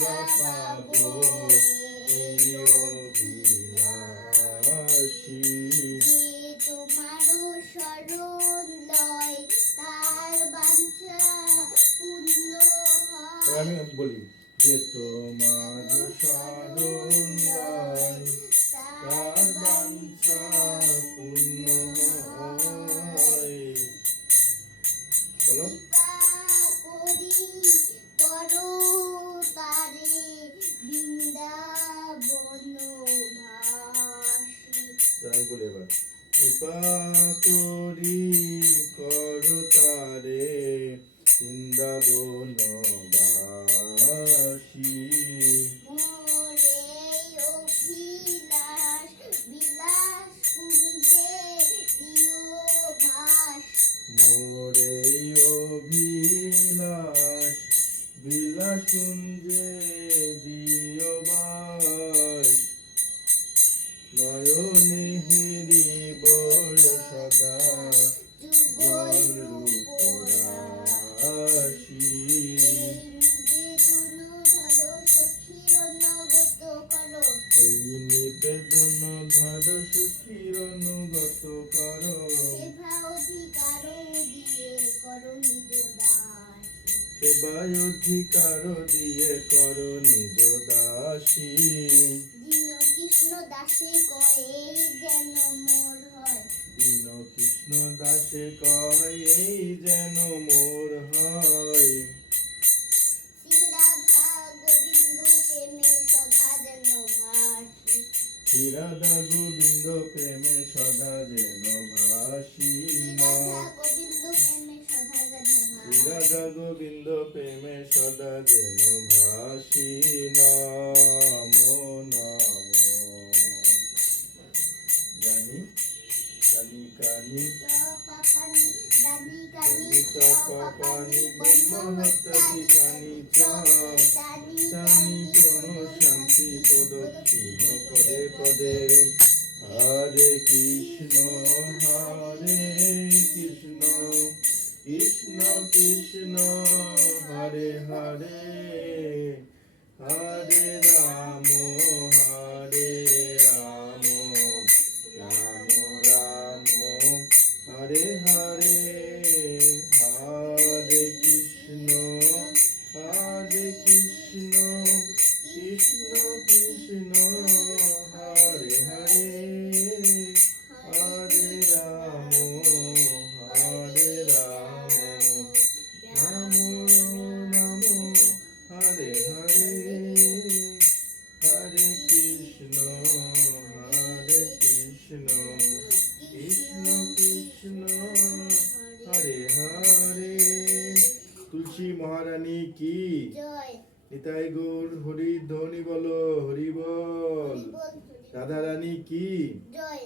বা পাবো এই অভিলাষী। তোমারও শরণ লয় তার বাঞ্ছা পূর্ণ হয়। আমি বলি যে তোমার শরণ লয় তার বাঞ্ছা পূর্ণ হয়। বলো। করি করো তারে বৃন্দাবনবাসী। আমি বলি এবার কৃপা করি করো তারে বৃন্দাবনবাসী। মোরে অভিলাষ বিলাস কুঞ্জে দিও ভাস। মোরে অভিলাষ বিলাস কুঞ্জে দিও বাস। নয়নে হেরিব সদা যুগল রূপরাশি। এই নিবেদন ধর সখীর অনুগত করো। সেবায় অধিকার দিয়ে করো নিজ দাসী। দীন কৃষ্ণ দাসে কয়ে যেন মোর হয়। দীন কৃষ্ণ দাসে কয় এই যেন মোর হয়। শ্রী রাধা গোবিন্দ প্রেমে সদা যেন ভাসি। শ্রী রাধা গোবিন্দ প্রেমে সদা যেন ভাসি। শ্রী রাধা গোবিন্দ প্রেমে সদা যেন ভাসি। নমো নমো। জানি জানি কানি জানি চপানি ব্রহ্মহত্যাদি কানি চানি কোন শান্তি প্রদক্ষিণ পদে পদে। হরে কৃষ্ণ কৃষ্ণ কৃষ্ণ হরে হরে হরে রাম রাম রাম হরে হরে। হরে কৃষ্ণ কৃষ্ণ কৃষ্ণ হরে হরে হরে রাম রাম রাম হরে হরে। হরে কৃষ্ণ কৃষ্ণ কৃষ্ণ হরে হরে। তুলসী মহারানী কি জয়। নিতাই গৌর হরি ধ্বনি বলো হরি বল। রাধা রানী কি জয়।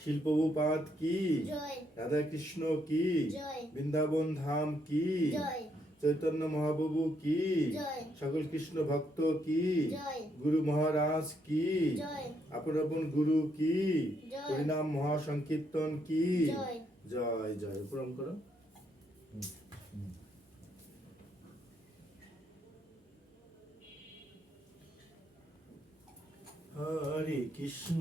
শিলপ্রভুপাদ কি জয়। রাধা কৃষ্ণ কি জয়। বৃন্দাবন ধাম কি জয়। চৈতন্য মহাপ্রভু কি জয়। সকল কৃষ্ণ ভক্ত কি জয়। গুরু মহারাজ কি জয়। আপন আপন গুরু কি জয়। হরিনাম মহাসংকীর্তন কি জয়। জয় জয়। প্রণাম করো। হরে কৃষ্ণ